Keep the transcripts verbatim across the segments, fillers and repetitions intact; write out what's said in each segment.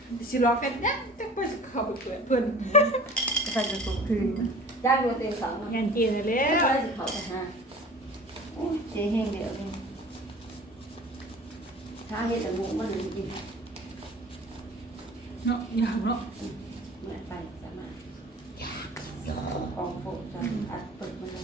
สิรอกันยังจะไปจะเข้าไปเปิดเพื่อนจะไปจะตกคืนย่างโรตีสองมันงานเจียนแล้แล้ววจะเขาไปหาโอ้ยเจ๊แห้งเดียวนี่ถ้าเห็ดแต่หมูมันเลยกินเนาะอย่างเนาะเหมือนไปจะมาคองโฟจะอัดเปิดมันเลย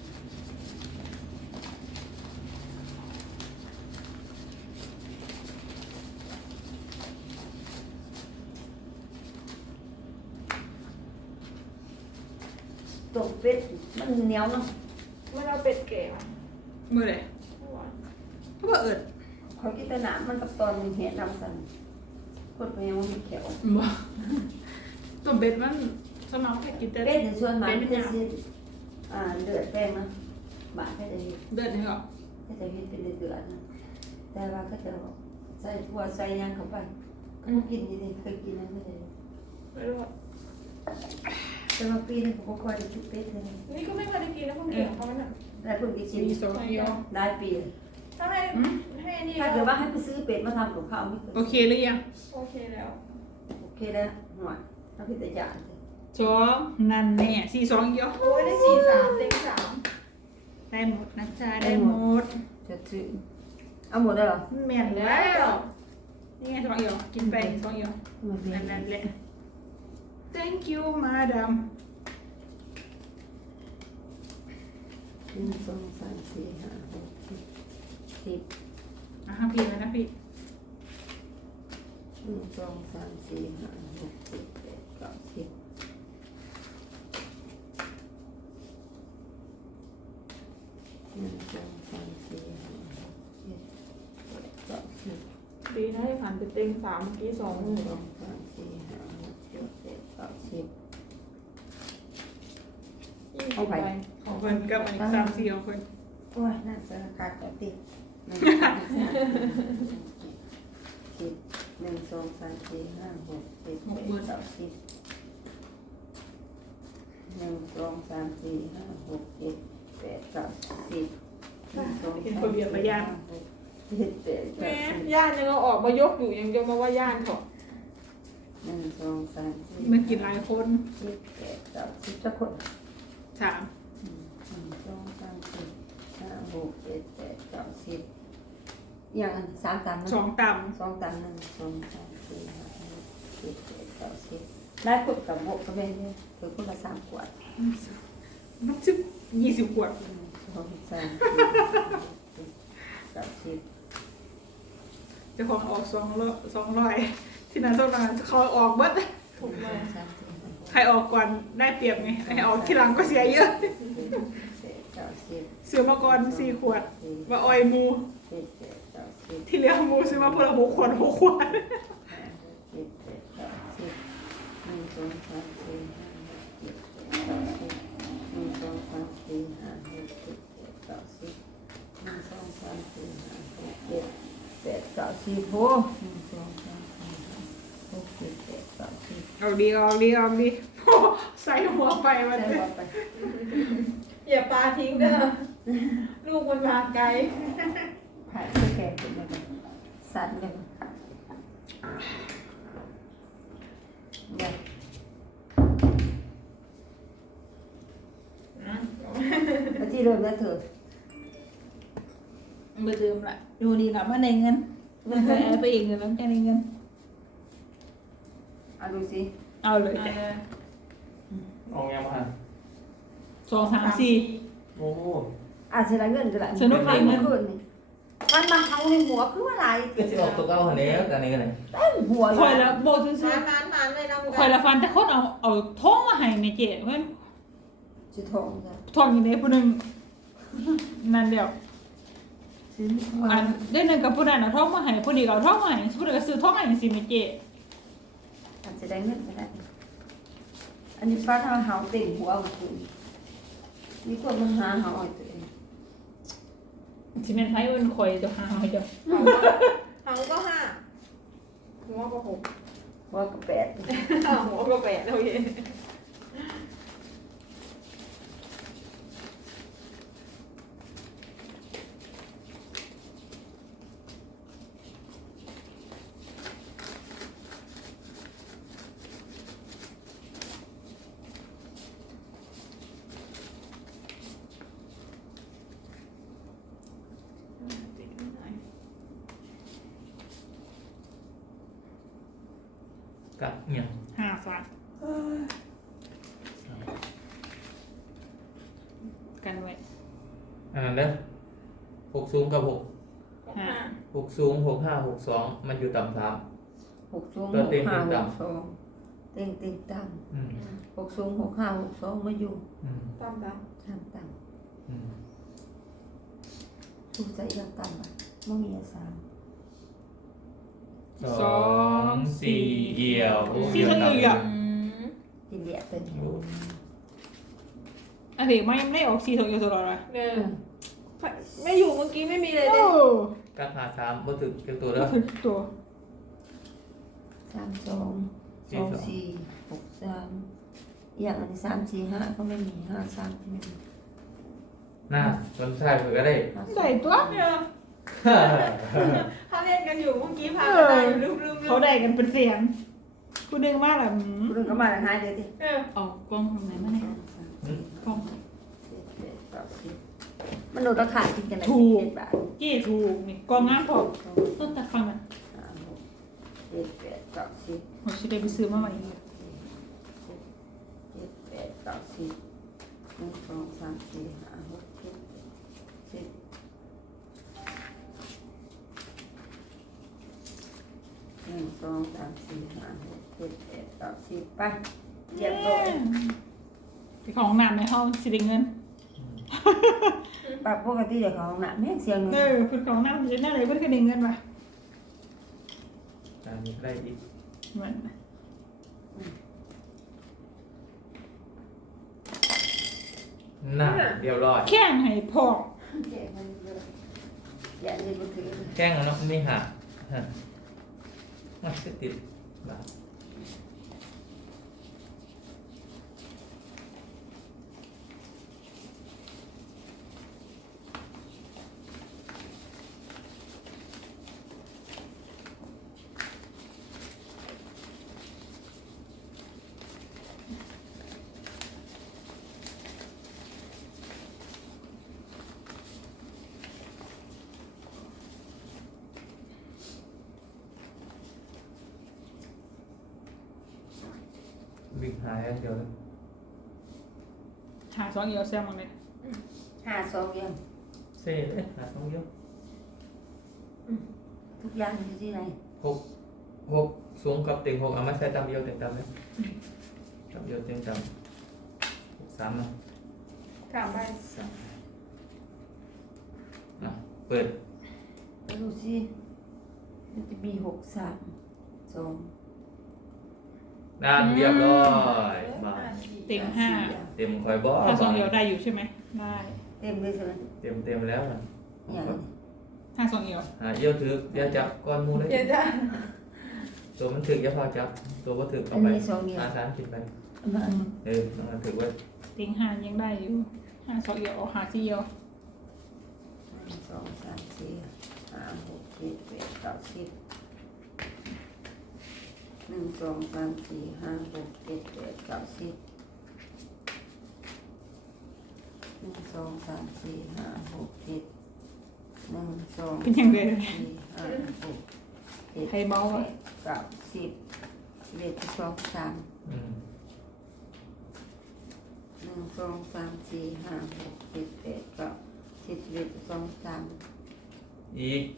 ตกเป็ดมันเหนียวเนาะเมื่อเราเป็ดแก่มามือเลยเขาบอกเอิดเขากินแต่น้ำมันกับตอนเห็ดน้ำสั่นคนไปยังว่ามีเขียวบ่ตัวเบ็ดมันสมองแค่กินแต่เป็ดในส่วนมันไม่ได้ซื้ออ่าเดือดแป้งนะบาทแค่จะเห็ดเดือดนี่เหรอแค่จะเห็ดเป็นเดือดนะแต่ว่าก็จะใส่ถั่วใส่ยังเข้าไปก็กินดีๆเคยกินนะไม่ได้ไม่รู้อะแต่ว่าปีนี้ผมก็คอยได้ชุบเป็ดเลยนี่ก็ไม่เคยได้กินแล้วพวกเกี่ยวเขาไม่หนักได้เพิ่งได้ชิมมีสองเดียวได้ปีถ้าให้ให้นี่ถ้าเกิดว่าให้ไปซื้อเป็ดมาทำกับข้าวไม่เคยโอเคหรือยังโอเคแล้วโอเคแล้วหน่อยถ้าพิจารณาสองนั่นแน่สี่สองเดียวโอ้ยได้สี่สามเต็งสามได้หมดนะจ๊ะได้หมดจะซื้อเอาหมดได้หรอแม่นแล้วนี่ไงสองเดียวกินไปสองเดียวไม่เป็นั่นนไรนั่นแหละ thank you madam หนึ่งสองสามสี่ห้าหกเจ็ดสิบอ่ะห้าพี่แล้วนะพี่หนึ่งสองสามสี่ห้าหกเจ็ดแปดเก้าสิบหนึ่งสองสามสี่ห้าหกเจ็ดแปดเก้าสิบดีนะให้ผ่านไปเต็งสามเมื่อกี้สองหหนึ่มื่งนสองสามสี่ห้าหกเจ็ดแปดเก้าสิบยี่สิบเอาไปใบของคนกับอันนี้สามสี่ของคนโอ้ยน่าจะราคาแบบติดหนึ่งสองสามสิบหนึ่งสองสามสี่ห้าหกเจ็ดแปดเก้าสิบหนึ่งสองสามสี่ห้าหกเจ็ดแปดเก้าสิบหนึ่งสองสามสี่ห้าหกเจ็ดแปดเก้าแม่สิบย่านยังเอาออกมายกอยู่ยังจะมาว่าย่านเขาหนึ่งสองสามสี่มันกินหลายคนเจ็ดแปดเก้าสิบจะคนสามหนึ่งสองสามสี่ห้าหกเจ็ดแปดเก้าสิบอย่างอันสามตันสองต่สองตันหนึ่งสองสามสี่ห้าหกเจ็ดแปดเก้าสิบได้คนกับบกก็เป็นเนี่ยคือคนละสามขวดำมันสิบยี่สิบขวดหนึ่งสองสามสี่ห้าหกเจ็ดแปดเก้าสิบเจ้าของออกสองร้อยสองร้อยที่นั่นเท่านั้นเขาออกเบิดถูกหเลนึ่ยงสองสามสี่ห้าหกใครออกก่อนได้เปรียบไงใครออกทีหลังก็เสียเยอะเจ็ดแปดเก้าสิบซื้อมาก่อนสี่ขวดมาออยหมูเจ็ดแปดเก้าสิบที่เหลือหมูซื้อมาพนละหกขวดหกขวดห้าหกเจ็ดแปดเก้าสิบหนึ่งสองสามสี่ห้าหกเจ็ดแปดเก้าสิบหนึ่งสองสามสี่ห้าหกเจ็ดแปดเก้าสิบหนึ่งสองสามสี่ห้าหกเจ็ดแปดเก้าสิบโอ้หนึ่งสองสามสี่ห้าหกเจ็ดแปดเก้าสิบเอาดีเอาดีเอาดีใส่หัวไปมันได้บอกไปอย่าปลาทิ้งเด้อลูกมันมาไกลผ่านเพื่อแก่เป็นยังไงสั่นเลยเนี่ย ไปที่เริ่มแล้วเถอะเมื่อเดิมละดูดีละมันได้เงินมันไปเอาไปอีกเงินแล้วแกได้เงินเอาดูสิเอาเลยอ่าจ้ะออกยังมาสองสามสี่โอ้อาจจะได้เงินก็ได้สนุกดีไหมนะนนี่มันมาทางในหัวคือว่าอะไรก็จะออกตัวเก้าหันแล้วแต่นี้กันเลยเต็มหัวคอยละโบซื้อทานทานทานเลยนะคอยละฟันแต่คนเอาเอาท้องมาให้ในเจ๊เพื่อนจะทองจ้ะท้องอยู่ในผู้หนึ่งนั่นเดียวซื้ออันได้หนึ่งกับผู้นั้นเอาท้องมาให้ผู้นี้ก็เอาท้องมาให้ผู้นี้ก็ซื้อท้องให้สิแม่เจ๊อาจจะได้เงินก็ได้อันนี้ฟ้าทางหาวเต็มหัวของคุณมีคนมันหาหาอ่อยตัวเองสิแม่นไผมันคอยจะหาให้เจ้าหางก็ห้าหัวก็หกหัวกับแปดหัวก็แปดโอเคกับเนี่ยห้าสามกันไว้อันนั้นเด้อหกสูงกับหกห้าหกสูงหกห้าหกสองมันอยู่ต่ำสามหกสูงตัหวกเต็งห้าเต็งหต่ำกสองเต็งเต็งต่อืมำหกสูงหกห้าหกสองมาอยู่อืมตามตามต่ำต่อืมำถูกใจยังต่ำอ่ะไม่มีสามสองสี่เอี่ยวโอ้สี่สองเอี่ยวอ่ะอืมกินเดียเป็นโอ้อันนี้ไม่ไม่ออกสี่สองเอียวตลอดเลยเออไม่อยู่เมื่อกี้ไม่มีเลยโอ้เด้กับหาสามบ่ถึกเกี่ยวตัวเด้อถึงตัวสามสองสองสี่หกสามอย่างอันนี้สามสี่ห้าก็ไม่มีห้าสามก็ไม่มีหน้าต้นชายเผื่อก็ได้ห้าสองใส่ตัวเออถ้าเล่นกันอยู่เมื่อกี้พากันได้อยู่ลืมลืมลืเขามได้กันเป็นเสียงกูดึงมากแบบคุณลุงก็มาแล้วหายเดี๋ยวดิเออออกกล้องทางไหนมาเนี่ยสองสามสี่กล้องเจ็ดแปดเก้าสิบมันดูราคาจริงกันเลยถูกสิบเจ็ดบาทกี่ถูกนี่กล้องน้ำพอสองต้นตัดฟังมันห้าหกเจ็ดแปดเก้าสิบผมจะได้ไปซื้อมาใหม่เจ็ดแปดเก้าสิบหนึ่งสองสามสี่ห้าหกเจ็ดสิบหนึ่งสองสามสี่ห้าหกเจ็ดแปดเก้าสิบไปเรียบร้อยที่ของน้ำในห้องสิได้เงินปากปกติเดี๋ยวของหนักแม่งเสียงหนึ่งเออคือของน้ำจะน่าเลยเพื่อนก็ได้เงินป่ะอันนี้ได้อีกเหมือนหน้าเรียบร้อยแข้งให้พอแย่มันเลยอย่าเรียนมือถือเลยแกล้งแล้วเนาะไม่หักฮะมันจะติดบาท วิ่งหายอย่างเดียวเลยหาสองเอียวแซมมันเลยห้าสองยังเซ่เลยหาต้องเยอะทุกอย่างอยู่ที่ไหนหกหกสูงกับเต็งหกเอามาใส่ตามเดียวเต็งตามเลยตามเดียวเต็งตามหกสามนะถามไปสามอ่ะเปิดไปดูสิมันจะมีหกสามสองด้านเรียบร้อยบาทเต็มห้าเต็มคอยบอหาสองเอียวได้อยู่ใช่ไหมได้เต็มเลยใช่ไหมเต็มเต็มแล้วนะอย่างนี้หาสองเอียวหาเยี่ยวถืออย่าจับก้อนหมูเลยเดี๋ยวจะตัวมันถึกอย่าพอจับ ตัวก็ถึกอัเอานไปนี้สองเดียวหาสามกินไปเอามาอันนี้เออน้องมันถึกไว้เต็งห้ายังได้อยู่หาสองเอียวเอาหาสี่เอียวหนึ่งสองสามสี่ห้าหกเจ็ดแปดเก้าสิบหนึ่งสองสามสี่ห้าหกเจ็ดแปดเก้าสิบหนึ่งสองสามสี่ห้าหกเจ็ดหนึ่งสองเป็นยังไงสี่ห้าหกเจ็ดใครเบาแปอ่ะดเก้าสิบสิบเอ็ดสิบสองสามอืมหนึ่งสองสามสี่ห้าหกเจ็ดแปดเก้าสิบสิบเอ็ดสิบสองสามอีก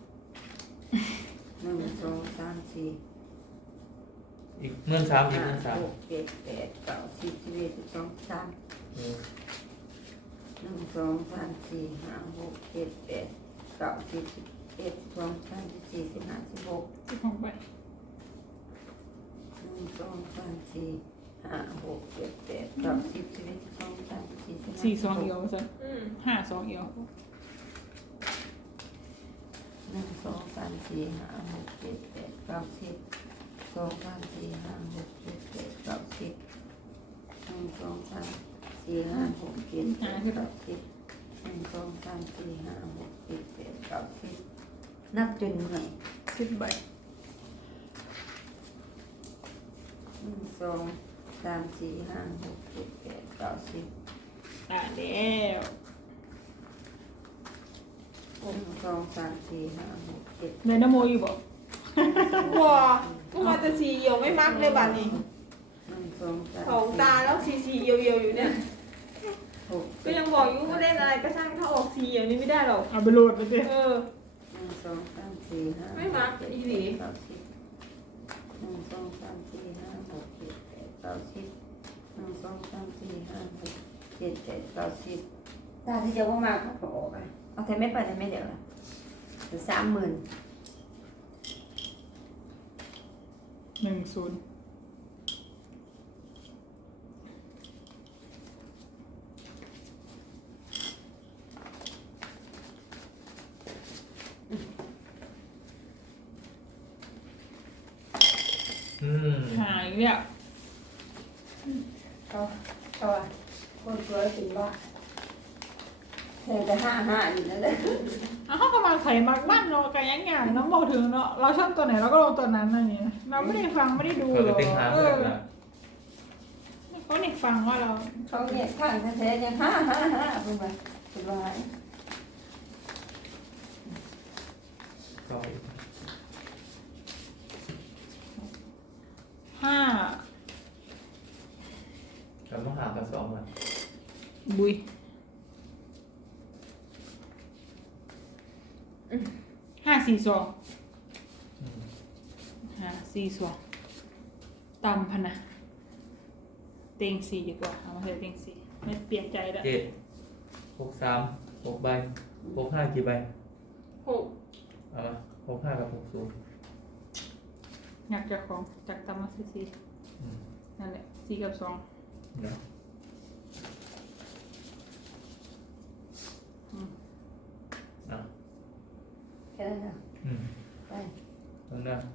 หนึ่งสองสามสี่อีกเมื่อนสามอีกห้าเมื่อนสามหกเจ็ดแปดเก้าสิบสิบเอ็ดสิบสองสามเออหนึ่งสองสามสี่ห้าหกเจ็ดแปดเก้าสิบสิบเอ็ดสิบสองสามสิบสี่สิบห้าสิบหกที่ของไปหนึ่งสองสามสี่ห้าหกเจ็ดแปดเก้าสิบสิบเอ็ดสิบสองสามสิบสี่สิบห้าสี่สองเอียวซะอืมห้าสองเอียวหนึ่งสองสามสี่ห้าหกเจ็ดแปดเก้าสิบสองสามสี่ห้าหกเจ็ดแปดเก้าสิบหนึ่งสองสามสี่ห้าหกเจ็ดแปดเก้าสิบหนึ่งสองสามสี่ห้าหกเจ็ดแปดเก้าสิบนับจนเหนื่อยสิบใบหนึ่งสองสามสี่ห้าหกเจ็ดแปดเก้าสิบอ่ะแล้วหนึ่งสองสามสี่ห้าหกเจ็ดในนโมอยู่บอกว้าก็มาจะซีโยยวไม่มักเลยบัดนี้หนึ่งสองสามของตาแล้วสีสีเอียวเอียวอยู่เนี่ยหกก็ยังบอกอยู่ว่าเล่นอะไรก็ช่างถ้าออกสีอย่างนี้ไม่ได้หรอกเอาไปโหลดไปสิเออหนึ่งสองสามสี่ห้าไม่มักอีหลีเก้าสิบหนึ่งสองสามสี่ห้าหกเจ็ดแปดเก้าสิบหนึ่งสองสามสี่ห้าหกเจ็ดแปดเก้าสิบตาที่จะว่ามาเขาก็ออกไปเอาแต่ไม่ไปแต่ไม่เดี๋ยวละหรือสามหมื่นหนึ่งศูนย์อืมหาอีกเนี่ยเอาเอาอะคนสวยจริงว่าเธอจะห้าห้าอยู่นั่นเลยเอาเขาก็มาไขมักบ้านเนาะกันยังไงน้องบอกถึงเนาะเราชอบตัวไหนเราก็ลงตัวนั้นอะไรอย่างเงี้ยเราไม่ได้ฟังไม่ได้ดูเปิดหรอกเต็งหาเอเปิอดละเขาเนี่ยฟังว่าเราเขาเนี่ยข้างแท้ๆเนี่ยห้าห้าห้าเป็นไงเป็นไงก็อีกห้าเราต้องหากันสองวันบุยห้าสี่สองอืมห้าสี่สองต่ำพะนะเต็งสี่ดีกว่าเอามาเถอะเต็งสี่ไม่เปลี่ยนใจแล้วเจ็ดหกสามหกใบหกห้ากี่ใบหกเอามาหกห้ากับหกศูนย์อยากจะของจากต่ำมาสี่สี่อืมนั่นแหละสี่กับสองเดี๋ยวอืมอ่ะแค่นั้นนะอืมไปตรงนั้น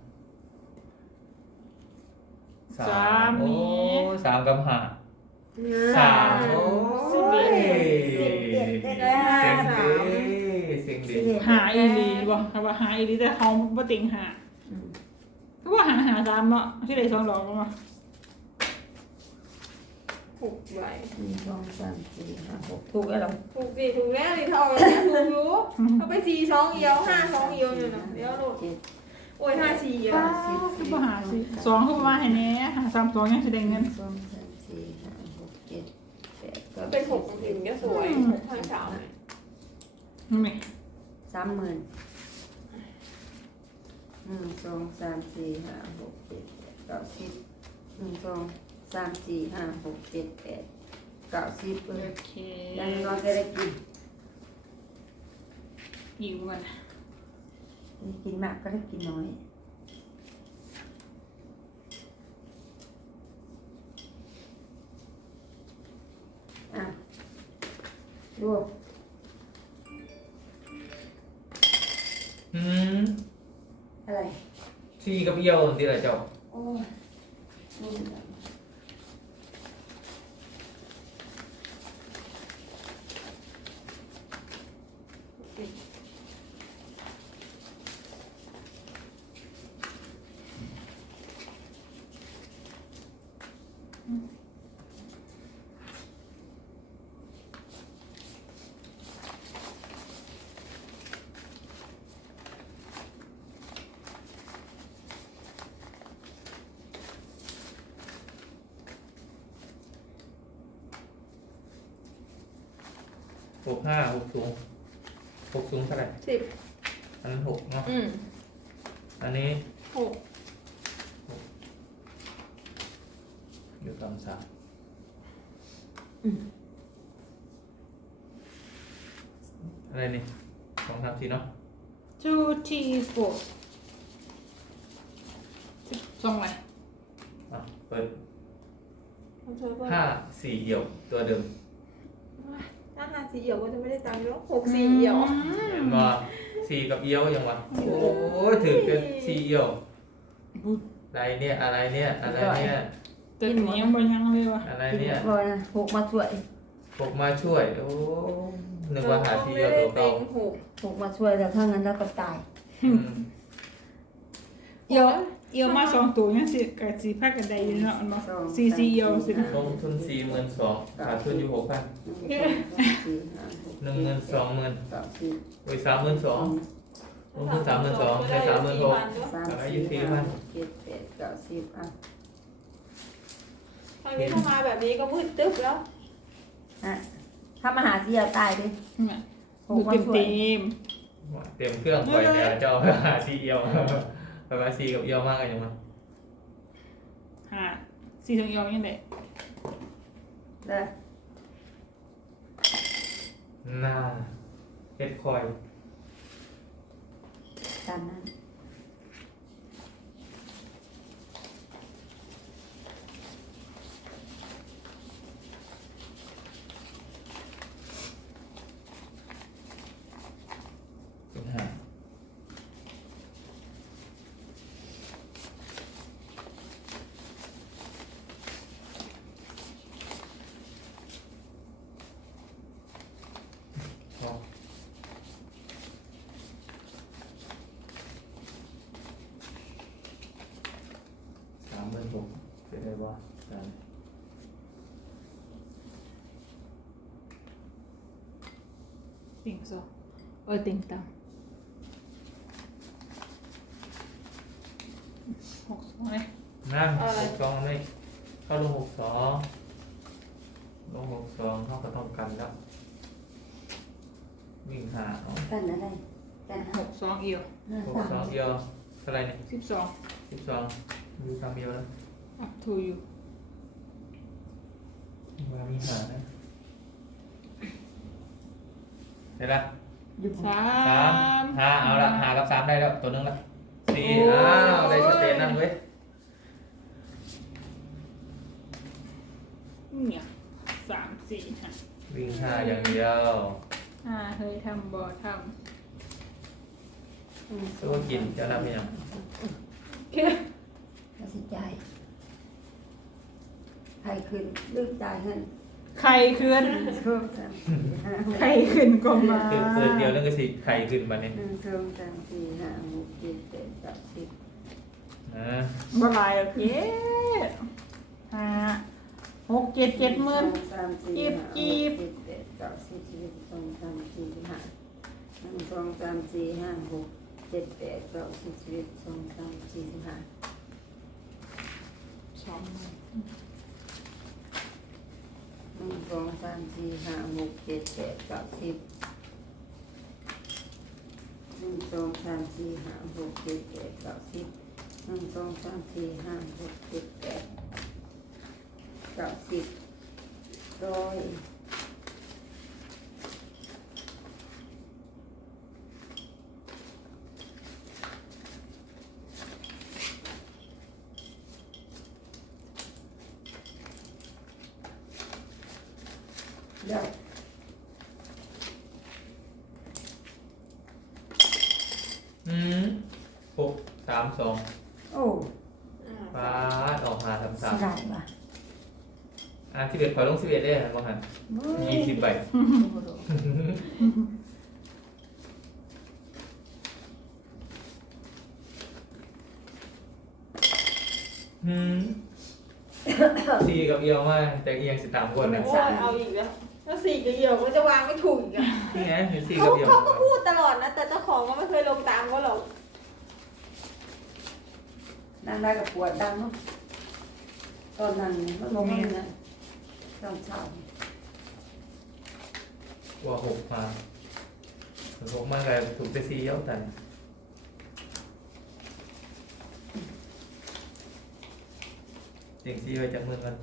สามโอ้นี้สามกับห้าสามโอ้ยเสียงดีเสียงดีหาอีหลีบ่คำว่าหาอีหลีแต่เขาบ่ติงหาอืมก็ว่าหาหาสามเนาะที่ได้สองดอกเนาะหกใบหนึ่งสองสามสี่ห้าหกถูกแล้วเหรอถูกดิถูกแล้วดิถ้าออกแล้วถูกอยู่เอาไปสี่สองเอียวห้าสองเอียวอยู่นะเดี๋ยวโหลดเจ็ดโอ้ยห้าสี่เอียวป้าคือบ่หาสิสองคือบ่มาให้แหน่หาสามสองยังสิได้หเงินึ่นงสองสามสี่ห้าหกเจ็ดแปดเก้าเป็นหสิกบของถึงก็สวยหกพันสามนี่ไหมสามหมื่นหนึ่งสองสามสี่ห้าหกเจ็ดแปดเก้าสิบหนึ่งสองสามสี่ห้าหกเจ็ดแปดเก้าสิบเออโอเคยังน้อยก็ได้กินอยู่กันนี่กินมากก็ได้กินน้อยอ่ะดูอืมอะไรสี่กับเอียวที่ไรเจ้าโอ้ยนี่หกห้าหกสูงหกสูงเท่าไหร่สิบอันนั้นหกเนาะอืมอันนี้หกอยู่ต่ำสามอืมอะไรนี่สองสามสี่เนาะ two three four สิบสองไหมอ่ะเปิดของเธอก็ห้าสี่เอี่ยวตัวเดิมถ้าห้าสี่เอียวก็จะไม่ได้ตังค์แล้วหกสี่เอียวเห็นว่าสี่กับเอี้ยวยังวะโอ้ยถือเป็นสี่เอี่ยวอะไรเนี่ยอะไรเนี่ยอะไรเนี่ยแต่หนูยังบ่ยังเลยวะอะไรกินเนี่ยก่อนนะหกมาช่วยหกมาช่วยโอ้นึกว่าหาสี่เอี่ยวตัวเต็เก่างหกหกมาช่วยแต่ถ้างั้นเราก็ตายอืมเอียวเอียวมาสองตัวยังสิกับสีพักกันได้อยู่เนาะอันมาสี่สี่เอียวสินะลงทุนสี่หมื่นสองขาดทุนอยู่หกพันหนึ่งสองสามสี่ห้าหกหนึ่งหมื่นสองหมื่นเก้าสิบโอ้ยสามหมื่นสองสลงทุนสามหมื่นสองได้สามหมื่นหกสามเอาไว้สี่อยู่ที่ห้ามันหกเจ็ดแปดเก้าสิบอ่ะทางนี้ถ้ามาแบบนี้ก็มืดตึ๊บแล้วอ่ะถ้ามาหาเสียตายดิเนี่ยดูเต็มเต็มเตรียมเครื่องปล่อยเนี่ยเจ้าหาซีเอียวไปว่าซีกับเอียวมากกันยังไงหาสี่สองเอียวยังไงเด้อน่าเฮ็ดคอยตามนั้นเป็นหาพอสามหมื่นหกเป็นไรวะสามติ่งสองเออติ่งต่ำหกสองเลยนั่งหกสองไม่เข้าลงหกสองลงหกสองเข้าก็ต้องกันแล้ววิ่งหาเอากันอะไรกันห้าหกสองเอียวห้าหกสามสองเดียวเท่าไหรเนี่ยสิบสองสิบสองดูตามเดียวแล้ว up to you มามีหานะเห็นละอยู่สาสามมห้าเอาละหากับสามได้แล้วตัวหนึงละสี่โอ้อ้าวได้สเตนนั่งเว้ยเนี่ยสามสี่ห้าวิ่งห้าอย่างเดียวอ่าเฮ้ยทำบ่ทอืมตัวกินจะรับยังำโอเคตัดสินใจใครขึ้นลืมจ่ายเงินใครขึ้นเพิ่มสามสี่ห้าหกใครขึ้นก็มาคือเกินเดียวนั่นก็สิไข่ขึ้นมาเนี่ยหนึ่งสองสามสี่ห้าหกเจ็ดแปดเก้าสิบนะบ่หลายโอเคห้าหกเจ็ดเจ็ดหมื่นสองสามสี่จีบห้าจีบหกเจ็ดแปดเก้าสิบสิบเอ็ดสิบสองสามสี่สิบห้าหนึ่งสองสามสี่ห้าหกเจ็ดแปดเก้าสิบสิบเอ็ดสิบสองสามสี่สิบห้าสองหมื่นหนึ่งสองสามสี่ห้าหกเจ็ดแปดเก้าสิบหนึ่งสองสามสี่ห้าหกเจ็ดแปดเก้าสิบหนึ่งสองสามสี่ห้าหกเจ็ดแปดเก้าสิบร้อยเดี๋ยวอืมหกสามสองโอ้ฟ้าดอกหาสามเสีสาย มดายว่ะอ่ะสิบเอ็ดพอยลงสิบเอ็ดได้ไหมบ้างหันยี่สิบใบโอ้โหอืมสี่กับเอียวมาแต่เอียงสิบสามคนนะโอ้ยเอาอีกแล้วแล้วสี่กับเหี่ยวก็จะวางไม่ถูกอีกอะนี่ไงเห็นสี่เขากับเอียวเขาก็พูดตลอดนะ แต่เจ้าของก็ไม่เคยลงตามเขาหรอกนั่งได้กับปวดดังเนาะตอนนั้นเนี่ยมันลงมาเลยนะตอนเช้าว่าหกมาหกมาเลยถูกไปสี่เย้าแต่เสียงสี่ไปจากเมืองกัน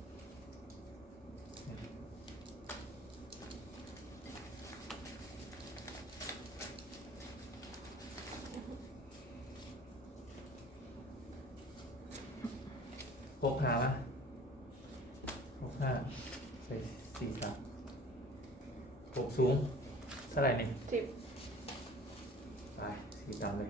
หกหาไหมหกห้าใส่สี่สามหกสูงเท่าไหร่นี่สิบไปสี่สามเลย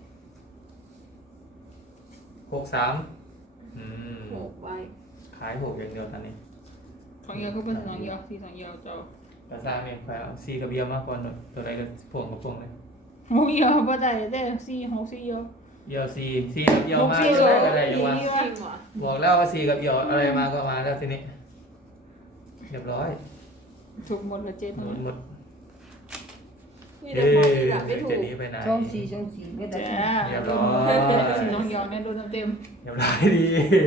หกสามอืมหกใบขายหกอย่างเดียวตอนนี้สองเอียวก็เป็นสองเอียวสี่สองเอียวเจ้ากระซ่าเนี่ยแขวเอาซีกับเบียร์มากกว่าหน่อยตัวใดก็พวงกับพวงเลยหกเอียวบ่ได้เด้สี่หกสี่เอียวเบียร์ซีซีกับเบียร์มากหกสี่ได้ก็ได้ยังวะดีจริงเหรอบอกแล้วว่าซีกับเบียร์อะไรมาก็มาแล้วทีนี้เรียบร้อยถูกหมดเลยเจ๊หมดหมดมีแต่เย้พอดีละไม่ถูจะกหนี้ไปไหนสองสี่สองสี่ไม่ได้จ้าเรียบร้อยสีน้องยองเนี่ยโดนเต็มเรียบร้อยดี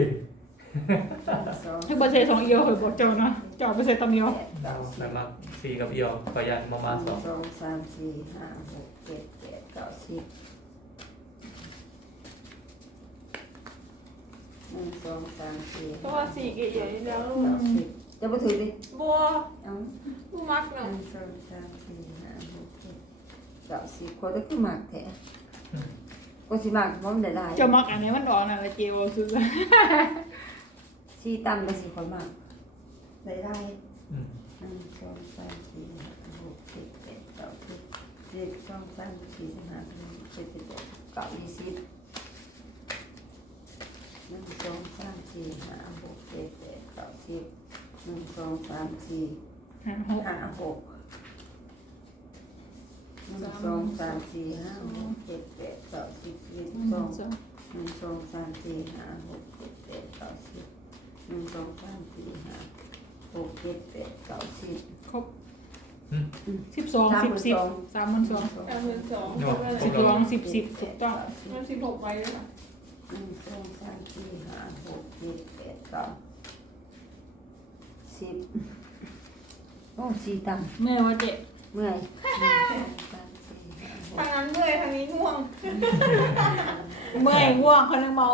สองๆให้บอลเซสองเอียวเหยบอกเจ้านะเจ้าไปเซตำเอียวแปดเก้าสิแล้บวมาสี่กับเอียวขอยันมามาหสนึ่อง งสองสามสี่ห้าหกเจ็ดแปดเก้าสิบหนึ่งสองสามสี่เพราะว่าสี่เกยๆแล้วลูกเก้าสิบจะมาถือดิบัวเอาลูกมักหเนาะนึ่งสองสามสี่ห้าหกเจ็ดเก้าสิบคนได้ขึ้นมากแท้ก็สิมากเพราะมันได้ได้เจ้ามักอันนี้มันดอกน่ะละเจียวสุดเลยสี่ตั้มได้สี่คนมากได้ได้อืมหนึ่งสองสามสี่ห้าหกเจ็ดแปดเก้าสิบเจ็ดสองสามสี่สิบห้าสิบหกเจ็ดสิบแปดเก้ายี่สิบหนึ่งสองสามสี่ห้าหกเจ็ดแปดเก้าสิบหนึ่งสองสามสี่หาหกห้าหกหนึ่งสองสามสี่ห้าหกเจ็ดแปดเก้าสิบสิบหนึ่งสองสองหนึ่งสองสามสี่ห้าหกเจ็ดแปดเก้าสิบหนึ่งสองสามสี่ห้าหกเจ็ดแปดเก้าสิบครบอืมสิบสองสิบสิบสามหมื่นสองสามหมื่นสองเนาะสิบสองสิบสิบถูกต้องมันสิบหกใบเลยค่ะหนึ่งสองสามสี่ห้าหกเจ็ดแปดเก้าสิบโอ้สี่ตังค์เมื่อว่าเจ๊เมื่อยหนึ่งสองสามสี่ห้าหกทางนั้นเมื่อยทางนี้ง่วงเมื่อยง่วงคนนึงเมา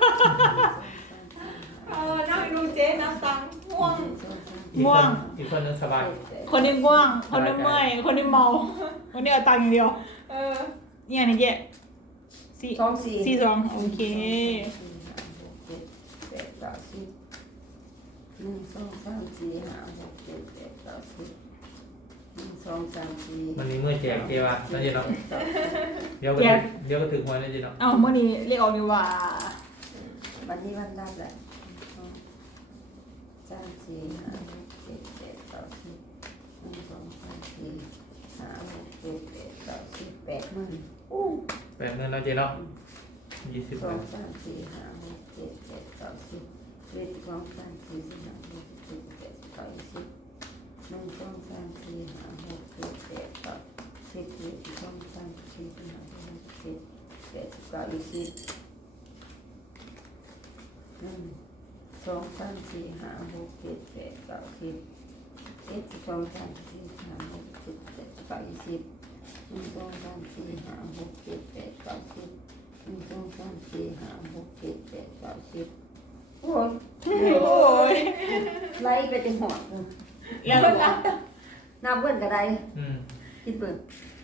เออนั่งดูเจ๊นับตังค์ง่วงอีกง่ควงนอีกคนนึงสบายคนนึงง่วงคนนึงเมื่อยคนนึงเมาคนนี้เอาตังค์อย่างเดียวเออเนี่ยนี่เจ๊สี่สองสี่สี่สองโอเคสี่ห้าหกเจ็ดแปดเก้าสิบหนึ่งสองสามสี่ห้าหกเจ็ดแปดเก้าสิบหนึ่งสองสามสี่มันมีเมื่อแจกเจว่ะนั่นเจเนาะเดี๋ยวก็แจถึกงเดี๋ยวก็ถึงวันนั่นเจเนาะเอ้าเมื่อนี้เรียกออกนี่ว่าวันนี้วันรับแหละสองสามสี่ห้าหกเจ็ดแปดเก้าสิบหนึ่งสองสามสี่ห้าหกเจ็ดแปดเก้าสิบแปดหมื่นอู้แปดเงินแล้วเจเนาะยี่สิบสเลองยสามสี่ห้าหกเจ็ดแปดเก้าสิบเอ็ดสองสามสี่สิบห้าหกเจ็ดแปดเก้ายี่สิบหนึ่งสองสามสี่ห้าหกเจ็ดแปดเก้าสิบเอ็ดสองสามสี่สิบห้าหกเจ็ดแปดเก้ายี่สิบหนึ่งสองสามสี่ห้าหกเจ็ดแปดเก้าสิบเอ็ดสองสามสี่ห้าหกเจ็ดแปดเก้ายี่สิบหนึ่งสองสามสี่ห้าหกเจ็ดแปดเก้าสิบหนึ่งสองสามสี่ห้าหกเจ็ดแปดเก้าสิบโอ้ยโอ้ยไล่ไปจนหอดเลยแล้วนับเบิ้ลกระไดอืมคิดเบิ้ลส